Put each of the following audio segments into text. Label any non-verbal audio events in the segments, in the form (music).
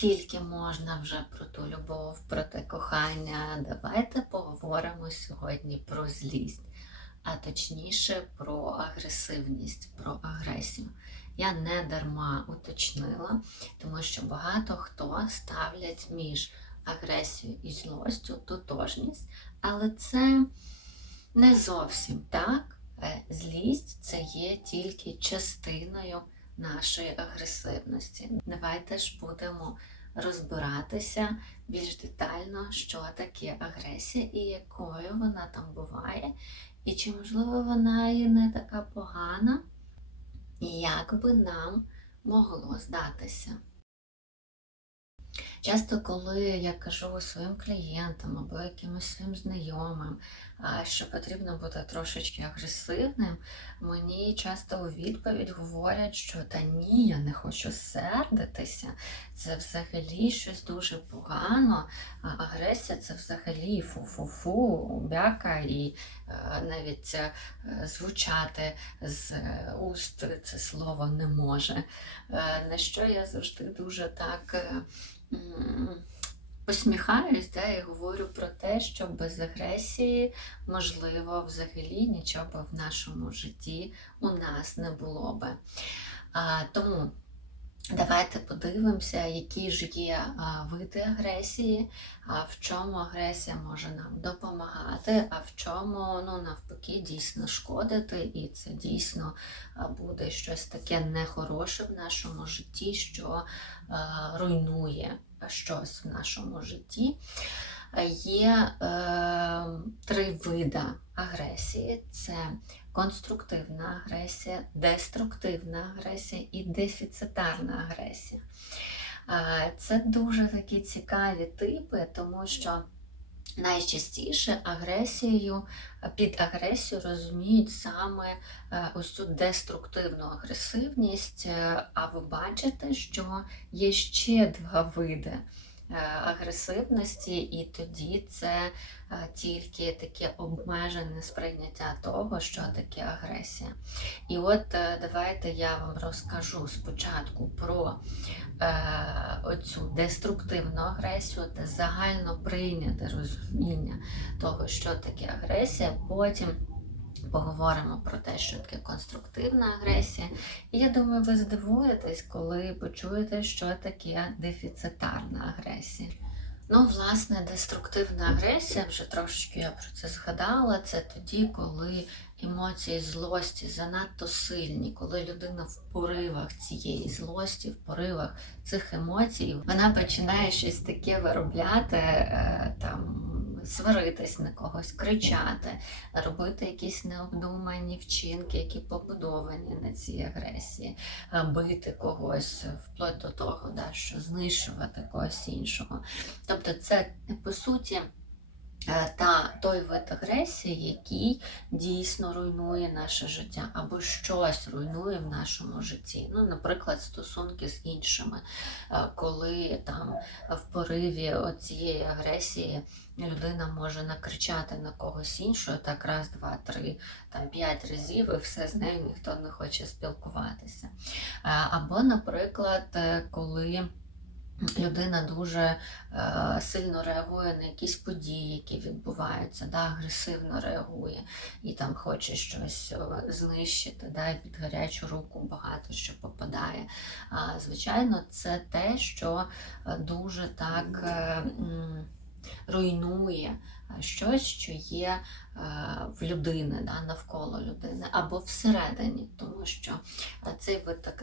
скільки можна вже про ту любов, про те кохання. Давайте поговоримо сьогодні про злість, а точніше про агресивність, про агресію. Я не дарма уточнила, тому що багато хто ставлять між агресією і злостю тотожність, але це не зовсім так. Е, Злість це є тільки частиною нашої агресивності. Давайте ж будемо розбиратися більш детально, що таке агресія і якою вона там буває, і чи можливо вона і не така погана, як би нам могло здатися. Часто, коли я кажу своїм клієнтам або якимось своїм знайомим, що потрібно бути трошечки агресивним, мені часто у відповідь говорять, що та ні, я не хочу сердитися, це взагалі щось дуже погано. Агресія це взагалі фу-фу-фу, бяка, і навіть е, звучати з е, уст це слово не може. Е, На що я завжди дуже так. Посміхаюсь да, і говорю про те, що без агресії, можливо, взагалі нічого в нашому житті у нас не було би. А, тому давайте подивимося, які ж є види агресії, а в чому агресія може нам допомагати, а в чому ну, навпаки дійсно шкодити, і це дійсно буде щось таке нехороше в нашому житті, що руйнує щось в нашому житті. Є е, три види агресії: це конструктивна агресія, деструктивна агресія і дефіцитарна агресія. Це дуже такі цікаві типи, тому що найчастіше агресією під агресію розуміють саме е, ось цю деструктивну агресивність. Е, А ви бачите, що є ще два види агресивності, і тоді це е, тільки таке обмежене сприйняття того, що таке агресія. І от е, давайте я вам розкажу спочатку про е, оцю деструктивну агресію та загально прийняте розуміння того, що таке агресія. Потім поговоримо про те, що таке конструктивна агресія. І я думаю, ви здивуєтесь, коли почуєте, що таке дефіцитарна агресія. Ну, власне, деструктивна агресія, вже трошечки я про це згадала. Це тоді, коли емоції злості занадто сильні, коли людина в поривах цієї злості, в поривах цих емоцій, вона починає щось таке виробляти, е, там сваритись на когось, кричати, робити якісь необдумані вчинки, які побудовані на цій агресії, бити когось вплоть до того, да, що знищувати когось іншого. Тобто, це по суті. Е, Та той вид агресії, який дійсно руйнує наше життя, або щось руйнує в нашому житті. Ну, наприклад, стосунки з іншими, Е, коли там в пориві цієї агресії людина може накричати на когось іншого, так раз, два, три, там п'ять разів, і все з нею ніхто не хоче спілкуватися. Е, Або, наприклад, коли людина дуже е, сильно реагує на якісь події, які відбуваються, да, агресивно реагує і там хоче щось е, знищити, да, і під гарячу руку багато що попадає. А, звичайно, це те, що е, дуже так. Руйнує е, щось, що є е, в людини, да, навколо людини, або всередині, тому що е, цей вид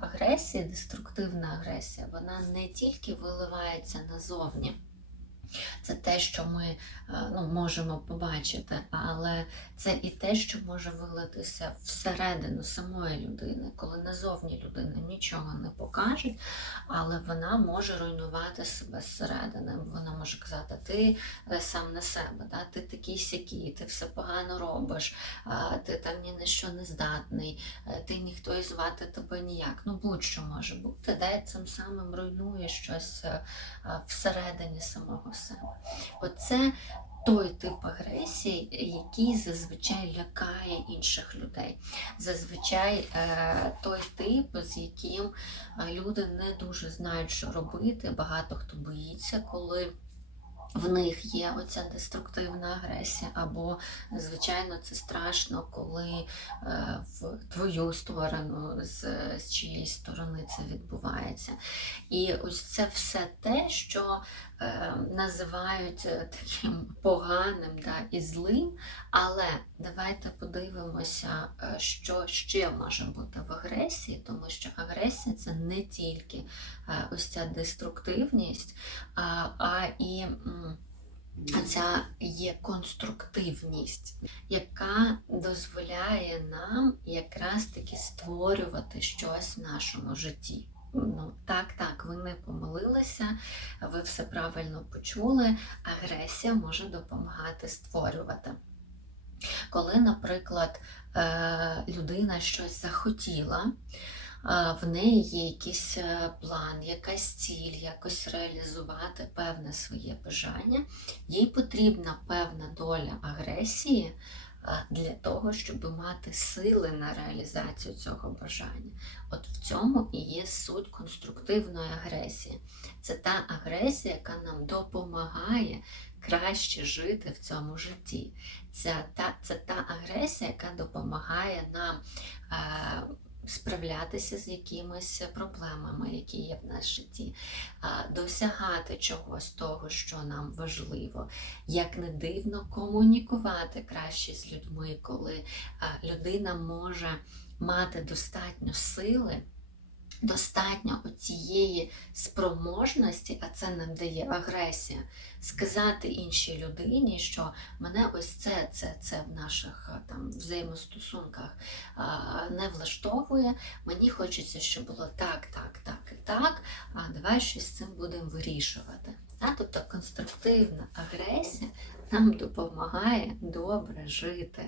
агресії, деструктивна агресія, вона не тільки виливається назовні. Це те, що ми е, ну, можемо побачити, але це і те, що може вилитися всередину самої людини, коли назовні людина нічого не покаже, але вона може руйнувати себе зсередини. Вона може казати, ти е, сам на себе, да? ти такий сякий, ти все погано робиш, ти там ні на що не здатний, е, ти ніхто і звати тебе ніяк. Ну будь-що може бути, і цим самим руйнує щось всередині самого себе. Оце той тип агресії, який зазвичай лякає інших людей. Зазвичай е, той тип, з яким е, люди не дуже знають, що робити. Багато хто боїться, коли. В них є оця деструктивна агресія, або, звичайно, це страшно, коли е, в твою сторону, з, з чиєї сторони це відбувається. І ось це все те, що називають е, таким поганим да, і злим. Але давайте подивимося, е, що ще може бути в агресії, тому що агресія це не тільки е, ось ця деструктивність, а і. Ця є конструктивність, яка дозволяє нам якраз таки створювати щось в нашому житті. Ну, так, так, ви не помилилися, ви все правильно почули. Агресія може допомагати створювати. Коли, наприклад, е, людина щось захотіла, в неї є якийсь е, план, якась ціль, якось реалізувати певне своє бажання, їй потрібна певна доля агресії для того, щоб мати сили на реалізацію цього бажання. От в цьому і є суть конструктивної агресії. Це та агресія, яка нам допомагає краще жити в цьому житті. Це та, це та агресія, яка допомагає нам. Справлятися з якимись проблемами, які є в нас житті, досягати чогось того, що нам важливо, як не дивно комунікувати краще з людьми, коли людина може мати достатньо сили. Достатньо цієї спроможності, а це нам дає агресія, сказати іншій людині, що мене ось це, це, це в наших там взаємостосунках не влаштовує. Мені хочеться, щоб було так, так, так і так. А давай щось з цим будемо вирішувати. Тобто конструктивна агресія нам допомагає добре жити.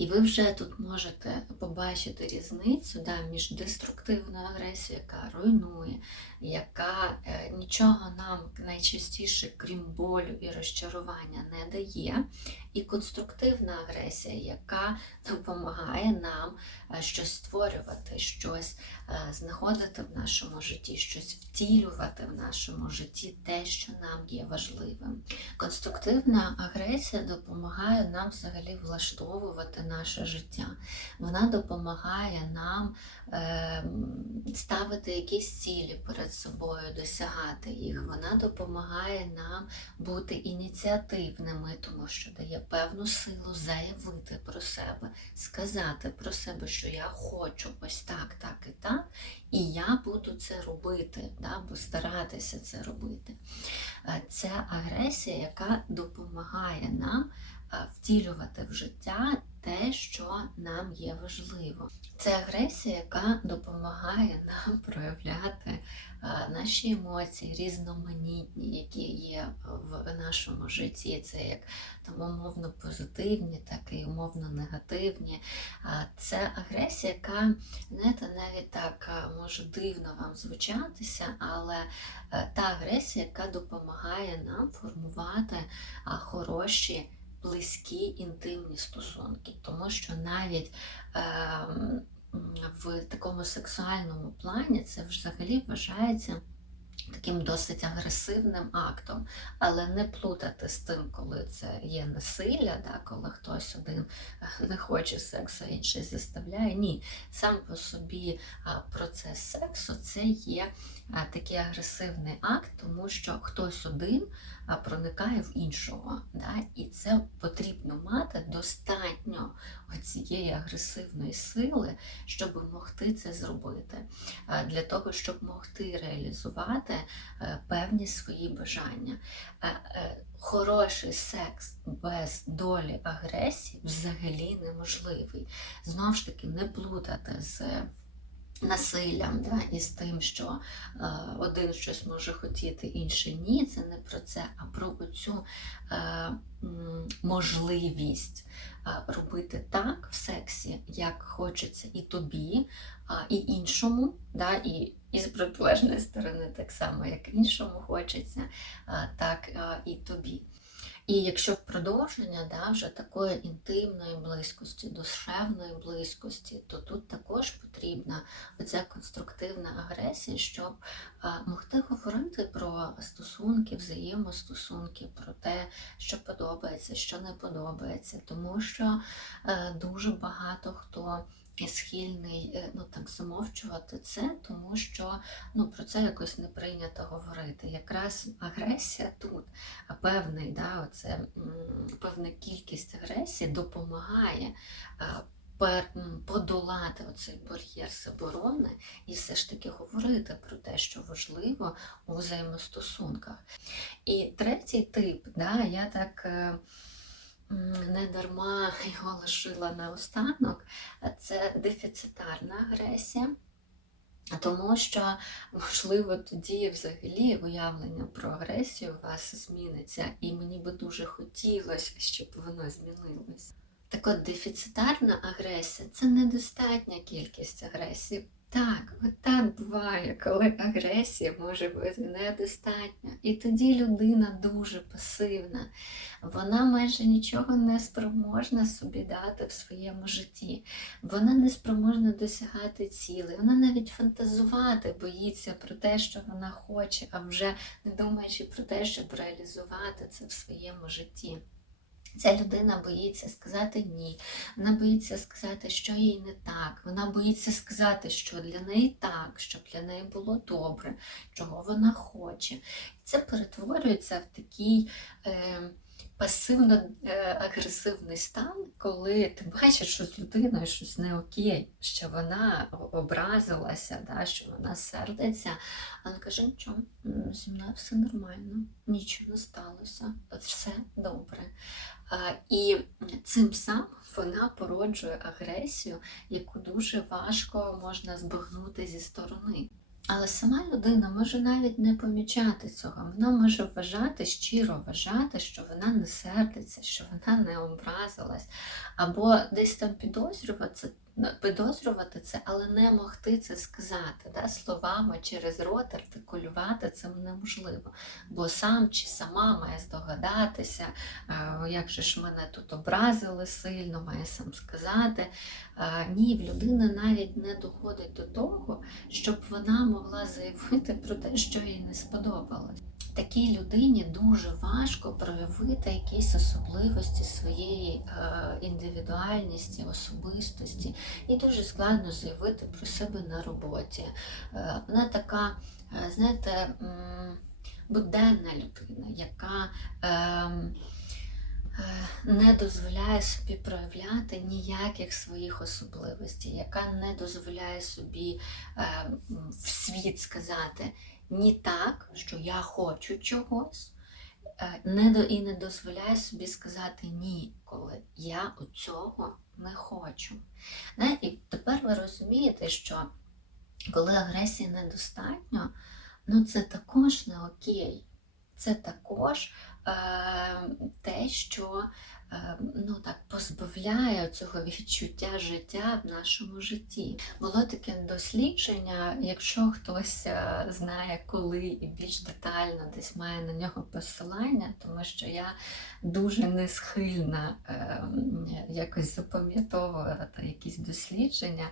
І ви вже тут можете побачити різницю да, між деструктивною агресією, яка руйнує, яка е, нічого нам найчастіше, крім болю і розчарування, не дає, і конструктивна агресія, яка допомагає нам е, щось створювати, щось е, знаходити в нашому житті, щось втілювати в нашому житті, те, що нам є важливим. Конструктивна агресія допомагає нам взагалі влаштовувати наше життя. Вона допомагає нам е, ставити якісь цілі перед собою, досягати їх. Вона допомагає нам бути ініціативними, тому що дає певну силу заявити про себе, сказати про себе, що я хочу ось так, так і так, і я буду це робити, да, або старатися це робити. Е, Це агресія, яка допомагає нам е, втілювати в життя те, що нам є важливо. Це агресія, яка допомагає нам (laughs) проявляти наші емоції, різноманітні, які є в нашому житті. Це як там умовно позитивні, так і умовно негативні. Це агресія, яка, знаєте, навіть так може дивно вам звучатися, але е, та агресія, яка допомагає нам формувати хороші близькі інтимні стосунки, тому що навіть е, в такому сексуальному плані це взагалі вважається таким досить агресивним актом, але не плутати з тим, коли це є насилля, да, коли хтось один е, не хоче сексу, інший заставляє. Ні, сам по собі процес сексу це є такий агресивний акт, тому що хтось один проникає в іншого. Да? І це потрібно мати достатньо цієї агресивної сили, щоб могти це зробити, для того, щоб могти реалізувати е, певні свої бажання. Е, Хороший секс без долі агресії взагалі неможливий. Знову ж таки, не плутати з насиллям да, і з тим, що е, один щось може хотіти, інший ні. Це не про це, а про цю е, можливість е, робити так в сексі, як хочеться і тобі, і іншому, да, і, і з протилежної сторони, так само, як іншому хочеться, а, так а, і тобі. І якщо в продовження да, вже такої інтимної близькості, душевної близькості, то тут також потрібна оця конструктивна агресія, щоб могти говорити про стосунки, взаємостосунки, про те, що подобається, що не подобається, тому що е, дуже багато хто схильний е, ну, так, замовчувати це, тому що ну, про це якось не прийнято говорити. Якраз агресія тут, а певний, да, оце, певна кількість агресії допомагає. м, Подолати оцей бар'єр заборони і все ж таки говорити про те, що важливо у взаємостосунках. І третій тип, да, я так е, не дарма його лишила наостанок, це дефіцитарна агресія. Тому що, можливо, тоді взагалі уявлення про агресію у вас зміниться, і мені би дуже хотілося, щоб воно змінилось. Так от дефіцитарна агресія це недостатня кількість агресії. Так, от так буває, коли агресія може бути недостатня. І тоді людина дуже пасивна. Вона майже нічого не спроможна собі дати в своєму житті. Вона не спроможна досягати цілей. Вона навіть фантазувати боїться про те, що вона хоче, а вже не думаючи про те, щоб реалізувати це в своєму житті. Ця людина боїться сказати ні, вона боїться сказати, що їй не так, вона боїться сказати, що для неї так, щоб для неї було добре, чого вона хоче. Це перетворюється в такий е, пасивно-агресивний стан, коли ти бачиш, що з людиною щось не окей, що вона образилася, да, що вона сердиться, вона каже, нічого, зі мною все нормально, нічого не сталося, все добре. І цим сам вона породжує агресію, яку дуже важко можна збагнути зі сторони. Але сама людина може навіть не помічати цього. Вона може вважати, щиро вважати, що вона не сердиться, що вона не образилась, або десь там підозрювати, підозрювати це, але не могти це сказати. Да? Словами через рот артикулювати це неможливо. Бо сам чи сама має здогадатися, як же ж мене тут образили сильно, має сам сказати. Ні, в людини навіть не доходить до того, щоб вона могла заявити про те, що їй не сподобалось. Такій людині дуже важко проявити якісь особливості своєї е, індивідуальності, особистості, і дуже складно заявити про себе на роботі. Е, вона така, е, знаєте, буденна людина, яка ем, не дозволяє собі проявляти ніяких своїх особливостей, яка не дозволяє собі е, в світ сказати ні так, що я хочу чогось, е, не і не дозволяє собі сказати ні, коли я цього не хочу. Не? І тепер ви розумієте, що коли агресії недостатньо, ну це також не окей. Це також е, те, що ну, так, позбавляє цього відчуття життя в нашому житті. Було таке дослідження, якщо хтось е, знає, коли і більш детально десь має на нього посилання, тому що я дуже не схильна е, якось запам'ятовувати якісь дослідження,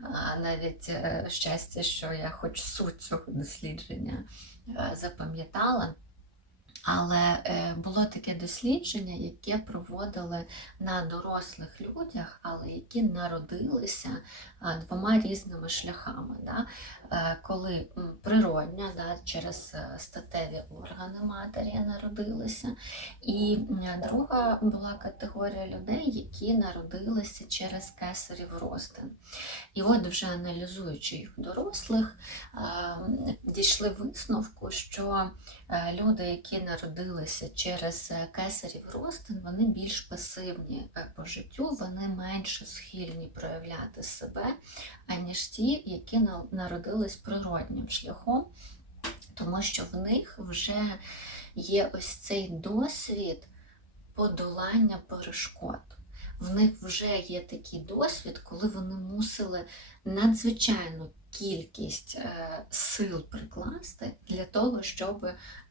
а навіть е, щастя, що я хоч суть цього дослідження е, запам'ятала. Але е, було таке дослідження, яке проводили на дорослих людях, але які народилися двома різними шляхами. Да? Е, Коли природня, да, через е, статеві органи матері народилися, і друга була категорія людей, які народилися через кесарів розтин. І от вже аналізуючи їх дорослих, е, дійшли висновку, що люди, які народилися через кесарів розтин, вони більш пасивні по життю, вони менше схильні проявляти себе, аніж ті, які народились природнім шляхом, тому що в них вже є ось цей досвід подолання перешкод. В них вже є такий досвід, коли вони мусили надзвичайну кількість е, сил прикласти для того, щоб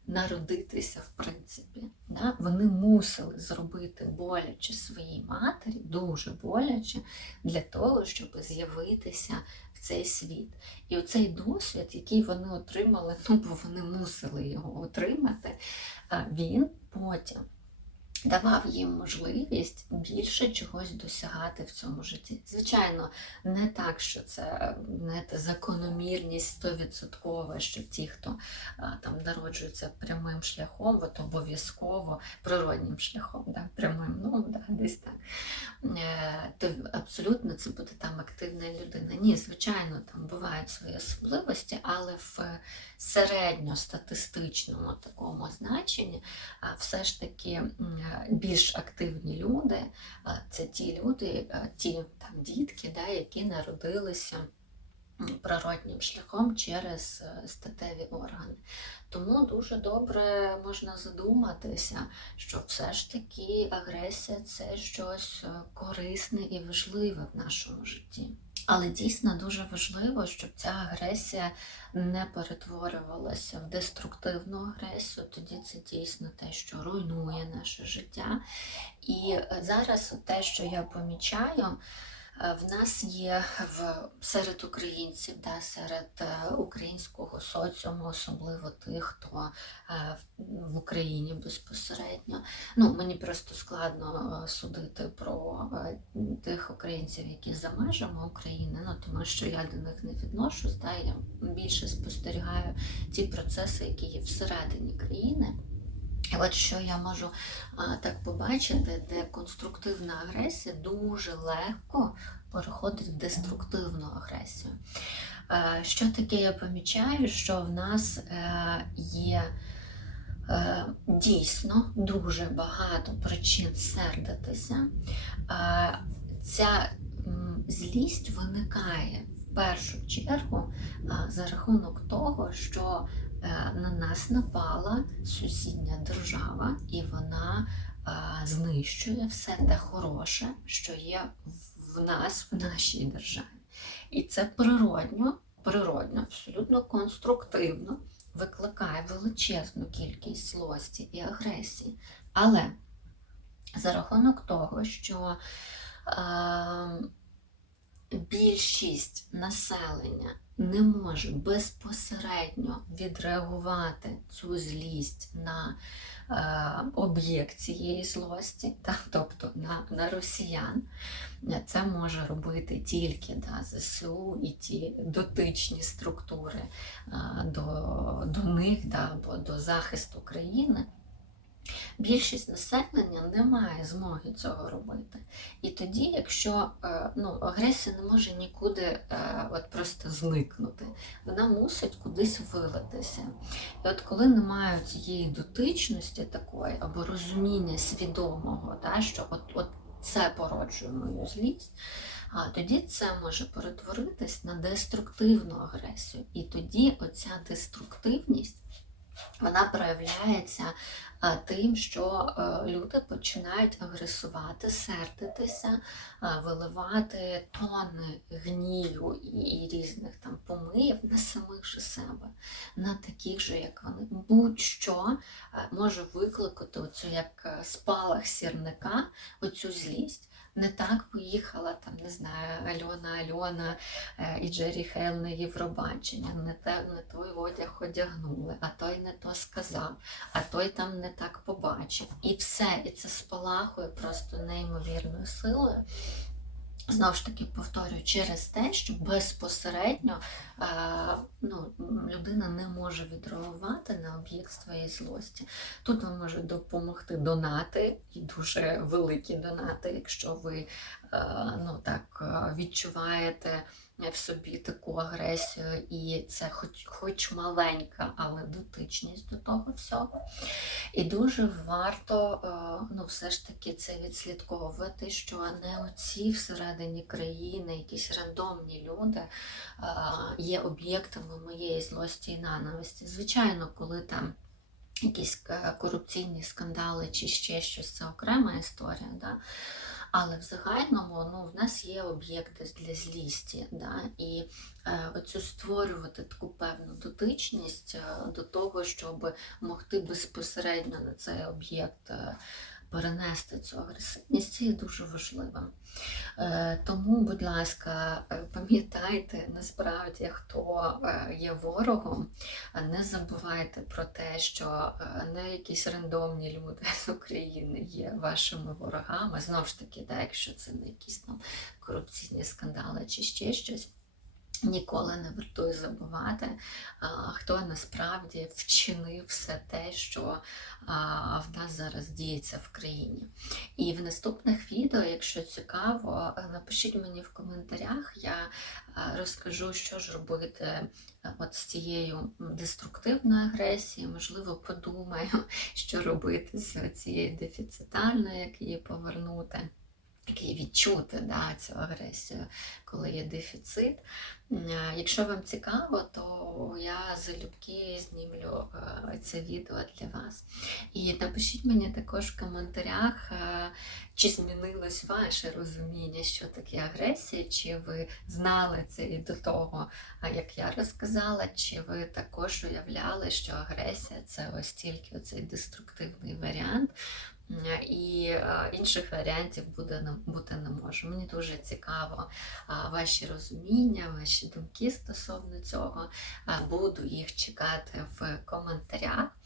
народитися, в принципі. Да? Вони мусили зробити боляче своїй матері, дуже боляче, для того, щоб з'явитися в цей світ. І оцей досвід, який вони отримали, ну бо вони мусили його отримати, він потім давав їм можливість більше чогось досягати в цьому житті. Звичайно, не так, що це знаєте, закономірність 100%, що ті, хто там народжується прямим шляхом, от обов'язково природнім шляхом, да, прямим, ну да, десь так. Е, то абсолютно це буде там активна людина. Ні, звичайно, там бувають свої особливості, але в середньостатистичному такому значенні все ж таки більш активні люди це ті люди, ті там дітки, да, які народилися природнім шляхом через е, статеві органи. Тому дуже добре можна задуматися, що все ж таки агресія це щось е, корисне і важливе в нашому житті. Але дійсно дуже важливо, щоб ця агресія не перетворювалася в деструктивну агресію. Тоді це дійсно те, що руйнує наше життя. І е, зараз те, що я помічаю, в нас є в серед українців, да, серед е, українського соціуму, особливо тих, хто е, в- Україні безпосередньо. Ну, мені просто складно е, судити про е, тих українців, які за межами України, ну тому що я до них не відношусь, да, я більше спостерігаю ті процеси, які є всередині країни. От що я можу а, так побачити, де конструктивна агресія дуже легко переходить в деструктивну агресію. Е, Що таке я помічаю, що в нас е, є е, дійсно дуже багато причин сердитися. Е, Ця м, злість виникає в першу чергу а, за рахунок того, що на нас напала сусідня держава, і вона знищує все те хороше, що є в нас, в нашій державі. І це природньо, природньо, абсолютно конструктивно викликає величезну кількість злості і агресії. Але за рахунок того, що е, більшість населення не може безпосередньо відреагувати цю злість на е, об'єкт цієї злості, та, тобто на, на росіян, це може робити тільки да, ЗСУ і ті дотичні структури е, до, до них да, або до захисту країни. Більшість населення не має змоги цього робити. І тоді, якщо е, ну, агресія не може нікуди е, от просто зникнути, вона мусить кудись вилитися. І от коли немає цієї дотичності такої або розуміння свідомого, да, що от, от це породжує мою злість, а тоді це може перетворитись на деструктивну агресію. І тоді оця деструктивність вона проявляється тим, що е, люди починають агресувати, сердитися, виливати тонни гнію і, і різних там помиїв на самих же себе, на таких же, як вони. Будь-що е, може викликати оцю як е, спалах сірника, оцю злість. Не так поїхала там, не знаю, Альона Альона е, і Джері Хейл на Євробачення, не, те, не той одяг одягнули, а той не то сказав, а той там не так побачив. І все, і це спалахує просто неймовірною силою. Знову ж таки повторюю, через те, що безпосередньо е, ну, людина не може відреагувати на об'єкт своєї злості. Тут вам можуть допомогти донати, і дуже великі донати, якщо ви е, ну, так, е, відчуваєте в собі таку агресію, і це хоч, хоч маленька, але дотичність до того всього. І дуже варто е, ну, все ж таки це відслідковувати, що не оці всередині країни, якісь рандомні люди е, є об'єктами моєї злості і ненависті. Звичайно, коли там якісь е, корупційні скандали чи ще щось, це окрема історія. Да? Але в загальному ну, в нас є об'єкти для злісті. Да? І е, оцю створювати таку певну дотичність е, до того, щоб могти безпосередньо на цей об'єкт е, перенести цю агресивність, це є дуже важливим. Е, Тому, будь ласка, е, пам'ятайте насправді, хто е, є ворогом. Не забувайте про те, що не якісь рандомні люди з України є вашими ворогами. Знову ж таки, да, якщо це не якісь там корупційні скандали чи ще щось. Ніколи не вартує забувати, хто насправді вчинив все те, що в нас зараз діється в країні. І в наступних відео, якщо цікаво, напишіть мені в коментарях, я розкажу, що ж робити от з цією деструктивною агресією, можливо, подумаю, (laughs) що робити з цією дефіцитальною, як її повернути. Її відчути да, цю агресію, коли є дефіцит. Е, Якщо вам цікаво, то я залюбки знімлю е, це відео для вас. І напишіть мені також в коментарях, е, чи змінилось ваше розуміння, що таке агресія, чи ви знали це і до того, як я розказала, чи ви також уявляли, що агресія це ось тільки оцей деструктивний варіант. М, І е, інших варіантів буде бути не може. Мені дуже цікаво ваші розуміння, ваші думки стосовно цього. Буду їх чекати в коментарях.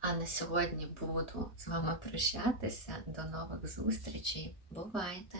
А на сьогодні буду з вами прощатися. До нових зустрічей. Бувайте!